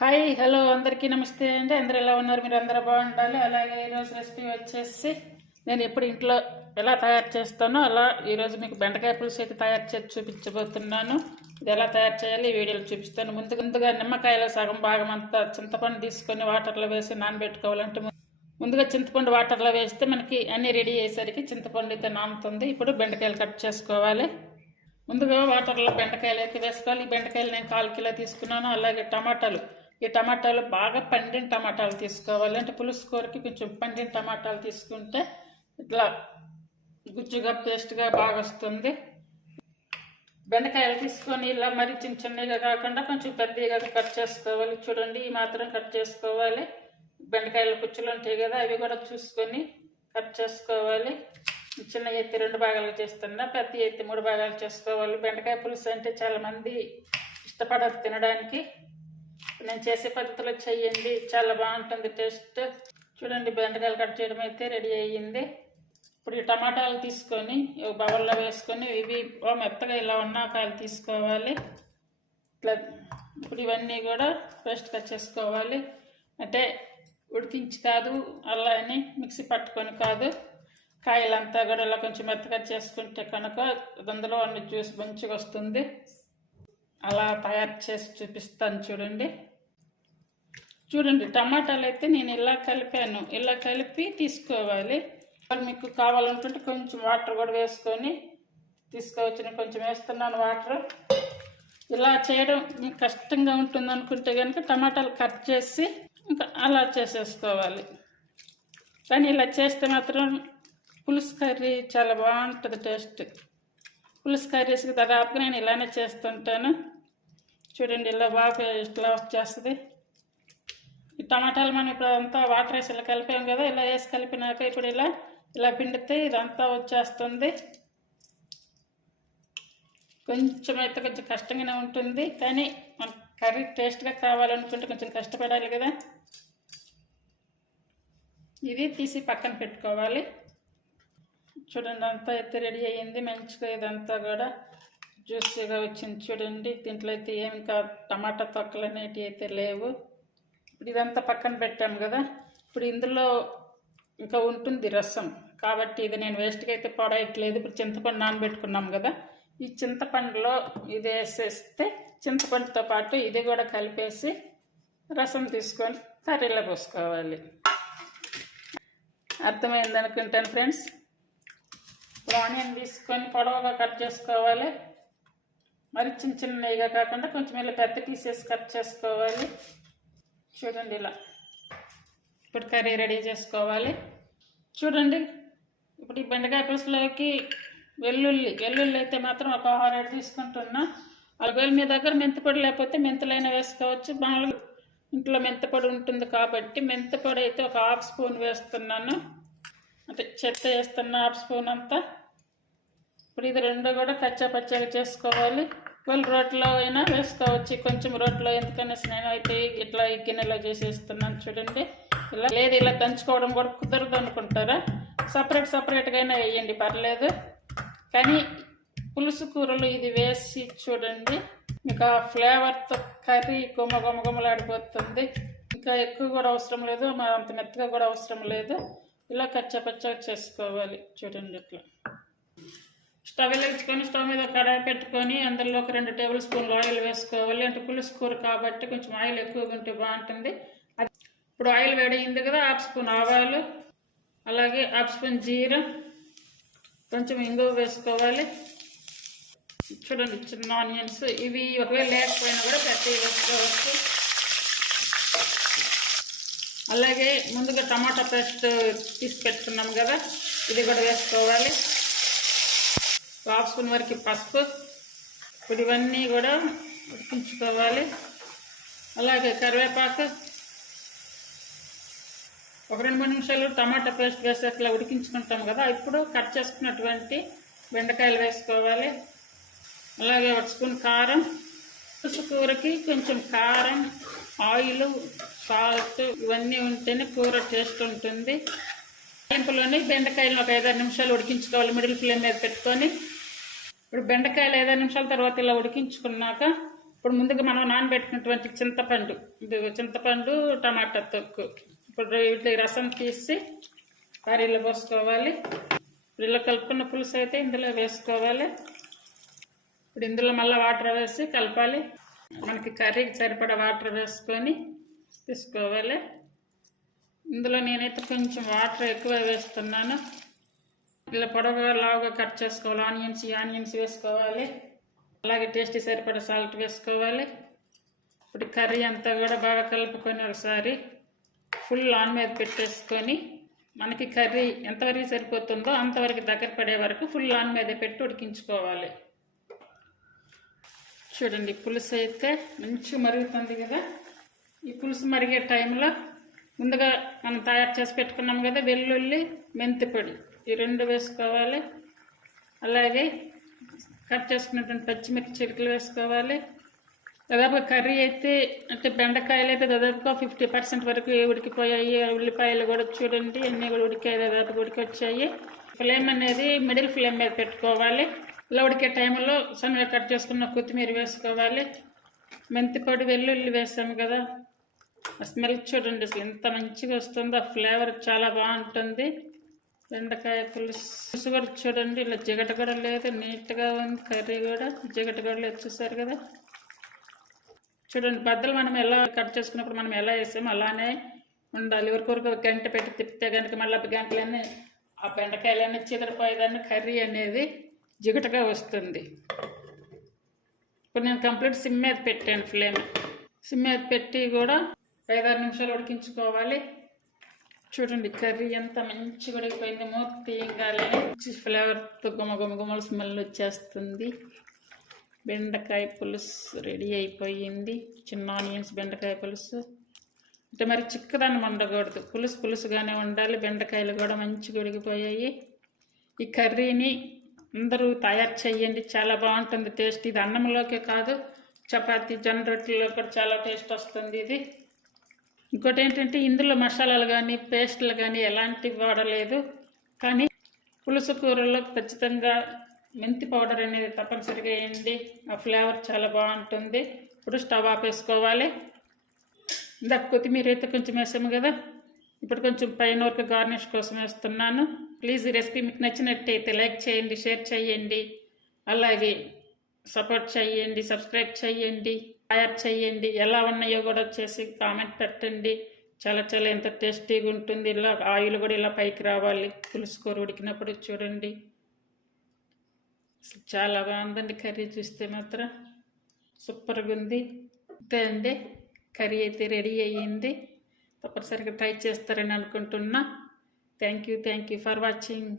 Hi hello అందరికీ నమస్తే అండి. అందరూ ఎలా ఉన్నారు? మీరు అందరూ బాగుండాలి. అలాగే ఈరోజు రెసిపీ వచ్చేసి నేను ఎప్పుడు ఇంట్లో ఎలా తయారు చేస్తానో అలా ఈరోజు మీకు బెండకాయ పులుసు అయితే తయారు చేసి చూపించబోతున్నాను. ఇది ఎలా తయారు చేయాలి ఈ వీడియోలో చూపిస్తాను. ముందుగా నిమ్మకాయలో సగం భాగం అంతా చింతపండు తీసుకొని వాటర్లో వేసి నానబెట్టుకోవాలంటే ముందుగా చింతపండు వాటర్లో వేస్తే మనకి అన్నీ రెడీ అయ్యేసరికి చింతపండు అయితే నానుతుంది. ఇప్పుడు బెండకాయలు కట్ చేసుకోవాలి. ముందుగా వాటర్లో బెండకాయలు అయితే వేసుకోవాలి. ఈ బెండకాయలు నేను 1/4 కిలో తీసుకున్నాను. అలాగే టమాటాలు, ఈ టమాటాలు బాగా పండిన టమాటాలు తీసుకోవాలి. అంటే పులుసు కూరకి కొంచెం పండిన టమాటాలు తీసుకుంటే ఇట్లా గుజ్జుగా పేస్ట్గా బాగా వస్తుంది. బెండకాయలు తీసుకొని ఇలా మరి చిన్నగా కాకుండా కొంచెం పెద్దగా కట్ చేసుకోవాలి. చూడండి, ఈ మాత్రం కట్ చేసుకోవాలి. బెండకాయలు కుచ్చులు ఉంటాయి కదా, అవి కూడా చూసుకొని కట్ చేసుకోవాలి. చిన్న ఎత్తి 2 భాగాలు చేస్తున్నా, పెద్ద ఎత్తి 3 భాగాలు చేసుకోవాలి. బెండకాయ పులుసు అంటే చాలామంది ఇష్టపడరు తినడానికి. నేను చేసే పద్ధతిలో చెయ్యండి, చాలా బాగుంటుంది టేస్ట్. చూడండి, బెండకాయలు కట్ చేయడం అయితే రెడీ అయ్యింది. ఇప్పుడు ఈ టమాటాలు తీసుకొని బౌల్లో వేసుకొని ఇవి మెత్తగా ఇలా ఉన్నాకాయలు తీసుకోవాలి. ఇట్లా ఇప్పుడు ఇవన్నీ కూడా పేస్ట్ కట్ చేసుకోవాలి. అంటే ఉడికించి కాదు, అలా అని మిక్సీ పట్టుకొని కాదు, కాయలంతా కూడా ఇలా కొంచెం మెత్తగా చేసుకుంటే కనుక అందులో అన్ని జ్యూస్ మంచిగా వస్తుంది. అలా తయారు చేసి చూపిస్తాను. చూడండి టమాటాలు అయితే నేను ఇలా కలిపాను. ఇలా కలిపి తీసుకోవాలి. మీకు కావాలనుకుంటే కొంచెం వాటర్ కూడా వేసుకొని తీసుకోవచ్చు. నేను కొంచెం వేస్తున్నాను వాటర్. ఇలా చేయడం మీకు కష్టంగా ఉంటుంది అనుకుంటే కనుక టమాటాలు కట్ చేసి ఇంకా అలా చేసేసుకోవాలి. కానీ ఇలా చేస్తే మాత్రం పులుసు కర్రీ చాలా బాగుంటుంది టేస్ట్. పులుసు కర్రీస్కి దాదాపుగా నేను ఇలానే చేస్తుంటాను. చూడండి, ఇలా బాగా ఇట్లా వచ్చేస్తుంది. ఈ టమాటాలు మనం ఇప్పుడు అంతా వాటర్ వేసి ఇలా కలిపాం కదా, ఇలా వేసి కలిపినాక ఇప్పుడు ఇలా పిండితే ఇదంతా వచ్చేస్తుంది. కొంచెం అయితే కొంచెం కష్టంగానే ఉంటుంది, కానీ మన కర్రీ టేస్ట్గా కావాలనుకుంటే కొంచెం కష్టపడాలి కదా. ఇది తీసి పక్కన పెట్టుకోవాలి. చూడండి, అంతా అయితే రెడీ అయ్యింది మంచిగా. ఇదంతా కూడా జ్యూసీగా వచ్చింది. చూడండి, దీంట్లో అయితే ఏమి టమాటా తొక్కలు అనేటివి అయితే లేవు. ఇప్పుడు ఇదంతా పక్కన పెట్టాము కదా. ఇప్పుడు ఇందులో ఇంకా ఉంటుంది రసం, కాబట్టి ఇది నేను వేస్ట్గా అయితే పడేయట్లేదు. ఇప్పుడు చింతపండు నానబెట్టుకున్నాం కదా, ఈ చింతపండులో ఇది వేసేస్తే చింతపండుతో పాటు ఇది కూడా కలిపేసి రసం తీసుకొని కర్రీలో పోసుకోవాలి. అర్థమైంది అనుకుంటాను ఫ్రెండ్స్. ఇప్పుడు ఆనియన్ తీసుకొని పొడవుగా కట్ చేసుకోవాలి. మరి చిన్నగా కాకుండా కొంచెం ఇలా పెద్ద పీసెస్ కట్ చేసుకోవాలి. చూడండి, ఇలా ఇప్పుడు కర్రీ రెడీ చేసుకోవాలి. చూడండి, ఇప్పుడు ఈ బెండకాయ పులుసులోకి వెల్లుల్లి అయితే మాత్రం ఒక 6 తీసుకుంటున్నా. ఒకవేళ మీ దగ్గర మెంతిపొడి లేకపోతే మెంతులైనా వేసుకోవచ్చు. మామూలుగా ఇంట్లో మెంతిపొడి ఉంటుంది కాబట్టి మెంతిపొడి అయితే ఒక 1/2 స్పూన్ వేస్తున్నాను. అంటే చెత్త వేస్తున్నా 1/2 స్పూన్ అంతా. ఇప్పుడు ఇది 2 కూడా పచ్చగా చేసుకోవాలి. వాళ్ళు రోట్లో అయినా వేసుకోవచ్చు, కొంచెం రోట్లో ఎందుకనేసి నేను అయితే ఇట్లా ఈ గిన్నెలో చేసేస్తున్నాను. చూడండి, ఇలా లేదు ఇలా దంచుకోవడం కూడా కుదరదు అనుకుంటారా, సపరేట్గా అయినా వేయండి, పర్లేదు. కానీ పులుసు కూరలు ఇది వేసి చూడండి, మీకు ఆ ఫ్లేవర్తో కర్రీ గుమ్మలాడిపోతుంది. ఇంకా ఎక్కువ కూడా అవసరం లేదు, అంత మెత్తగా కూడా అవసరం లేదు. ఇలా పచ్చగా చేసుకోవాలి. చూడండి, ఇట్లా స్టవ్ వెలిగించుకొని స్టవ్ మీద కడాయి పెట్టుకొని అందులో ఒక 2 టేబుల్ స్పూన్లు ఆయిల్ వేసుకోవాలి. అంటే పులుసు కూర కాబట్టి కొంచెం ఆయిల్ ఎక్కువగా ఉంటే బాగుంటుంది. ఇప్పుడు ఆయిల్ వేడైంది కదా, 1/2 స్పూన్ ఆవాలు, అలాగే 1/2 స్పూన్ జీరా, కొంచెం ఇంగువ వేసుకోవాలి. చూడండి, చిన్న ఆనియన్స్ ఇవి ఒకవేళ లేకపోయినా కూడా పెద్దవి వేసుకోవచ్చు. అలాగే ముందుగా టమాటా పేస్ట్ తీసి పెట్టుకున్నాం కదా, ఇది కూడా వేసుకోవాలి. 1/2 స్పూన్ వరకు పసుపు. ఇప్పుడు ఇవన్నీ కూడా ఉడికించుకోవాలి. అలాగే కరివేపాకు ఒక 2-3 నిమిషాలు టమాటా పేస్ట్ వేసి అట్లా ఉడికించుకుంటాం కదా. ఇప్పుడు కట్ చేసుకున్నటువంటి బెండకాయలు వేసుకోవాలి. అలాగే 1 స్పూన్ కారం. పులుసు కూరకి కొంచెం కారం, ఆయిల్, సాల్ట్ ఇవన్నీ ఉంటేనే కూర టేస్ట్ ఉంటుంది. ఇంపులోని బెండకాయలను ఒక 5-6 నిమిషాలు ఉడికించుకోవాలి మిడిల్ ఫ్లేమ్ మీద పెట్టుకొని. ఇప్పుడు బెండకాయలు 5-6 నిమిషాల తర్వాత ఇలా ఉడికించుకున్నాక ఇప్పుడు ముందుగా మనం నానబెట్టినటువంటి చింతపండు, ఇది చింతపండు టమాటా తొక్కు. ఇప్పుడు ఇట్లా రసం తీసి కర్రీలో పోసుకోవాలి. ఇప్పుడు ఇలా కలుపుకున్న పులుసు అయితే ఇందులో వేసుకోవాలి. ఇప్పుడు ఇందులో మళ్ళీ వాటర్ వేసి కలపాలి. మనకి కర్రీకి సరిపడా వాటర్ వేసుకొని తీసుకోవాలి. ఇందులో నేనైతే కొంచెం వాటర్ ఎక్కువ వేస్తున్నాను. ఇలా పొడవుగా లావుగా కట్ చేసుకోవాలి. ఆనియన్స్ వేసుకోవాలి. అలాగే టేస్టీ సరిపడా సాల్ట్ వేసుకోవాలి. ఇప్పుడు కర్రీ అంతా కూడా బాగా కలుపుకొని ఒకసారి ఫుల్ ఆన్ మీద పెట్టేసుకొని మనకి కర్రీ ఎంతవరకు సరిపోతుందో అంతవరకు దగ్గర పడే వరకు ఫుల్ ఆన్ మీద పెట్టి ఉడికించుకోవాలి. చూడండి పులుసు అయితే మంచిగా మరుగుతుంది కదా. ఈ పులుసు మరిగే టైంలో ముందుగా మనం తయారు చేసి పెట్టుకున్నాం కదా వెల్లుల్లి, మెంతి పొడి, ఈ 2 వేసుకోవాలి. అలాగే కట్ చేసుకున్నటువంటి పచ్చిమిర్చి చిలుకలు వేసుకోవాలి. దాదాపుగా కర్రీ అయితే అంటే బెండకాయలు అయితే దాదాపుగా 50% వరకు ఉడికిపోయాయి. ఉల్లిపాయలు కూడా చూడండి అన్నీ కూడా ఉడికాయి, దాదాపుగా ఉడికొచ్చాయి. ఫ్లేమ్ అనేది మిడిల్ ఫ్లేమ్ మీద పెట్టుకోవాలి. ఇలా ఉడికే టైంలో సన్నగా కట్ చేసుకున్న కొత్తిమీర వేసుకోవాలి. మెంతి పొడి, వెల్లుల్లి వేసాము కదా, ఆ స్మెల్ చూడండి అసలు ఎంత మంచిగా వస్తుందో. ఆ ఫ్లేవర్ చాలా బాగుంటుంది. బెండకాయ పులుసు కూడా చూడండి ఇలా జిగట కూడా లేదు, నీట్గా ఉంది. కర్రీ కూడా జిగట కూడా లేదు, చూసారు కదా. చూడండి బద్దలు మనం ఎలా కట్ చేసుకున్నప్పుడు మనం ఎలా వేసామో అలానే ఉండాలి. ఎవరికొరకు గంట పెట్టి తిప్పితే కనుక మళ్ళీ గంటలన్నీ ఆ బెండకాయలన్నీ చిదరిపోయేదాన్ని కర్రీ అనేది జిగటగా వస్తుంది. ఇప్పుడు నేను కంప్లీట్ సిమ్ మీద పెట్టాను. సిమ్ మీద పెట్టి కూడా 5-6 నిమిషాలు ఉడికించుకోవాలి. చూడండి కర్రీ ఎంత మంచిగా ఉడికిపోయింది. మూత తీయగానే మంచి ఫ్లేవర్తో గుమగుమల స్మెల్ వచ్చేస్తుంది. బెండకాయ పులుసు రెడీ అయిపోయింది. చిన్న ఆనియన్స్ బెండకాయ పులుసు అంటే మరి చిక్కదనం ఉండకూడదు, పులుసుగానే ఉండాలి. బెండకాయలు కూడా మంచిగా ఉడికిపోయాయి. ఈ కర్రీని అందరూ తయారు చేయండి, చాలా బాగుంటుంది టేస్ట్. ఇది అన్నంలోకే కాదు చపాతీ, జొన్న రొట్టెల్లో కూడా చాలా టేస్ట్ వస్తుంది ఇది. ఇంకోటి ఏంటంటే ఇందులో మసాలాలు కానీ పేస్టులు కానీ ఎలాంటివి వాడలేదు. కానీ పులుసు కూరల్లో ఖచ్చితంగా మెంతి పౌడర్ అనేది తప్పనిసరిగా వేయండి, ఆ ఫ్లేవర్ చాలా బాగుంటుంది. ఇప్పుడు స్టవ్ ఆపేసుకోవాలి. ఇందాక కొత్తిమీర అయితే కొంచెం వేసాము కదా, ఇప్పుడు కొంచెం పైన వరకు గార్నిష్ కోసం వేస్తున్నాను. ప్లీజ్ ఈ రెసిపీ మీకు నచ్చినట్టయితే లైక్ చేయండి, షేర్ చేయండి, అలాగే సపోర్ట్ చేయండి, సబ్స్క్రైబ్ చేయండి, తయారు చేయండి. ఎలా ఉన్నాయో కూడా వచ్చేసి కామెంట్ పెట్టండి. చాలా ఎంత టేస్టీగా ఉంటుంది. ఇలా ఆయిల్ కూడా ఇలా పైకి రావాలి పులుసు కూర ఉడికినప్పుడు. చూడండి చాలా బాగుందండి. కర్రీ చూస్తే మాత్రం సూపర్గా ఉంది. అంతే అండి, కర్రీ అయితే రెడీ అయ్యింది. తప్పనిసరిగా ట్రై చేస్తారని అనుకుంటున్నా. Thank you for watching.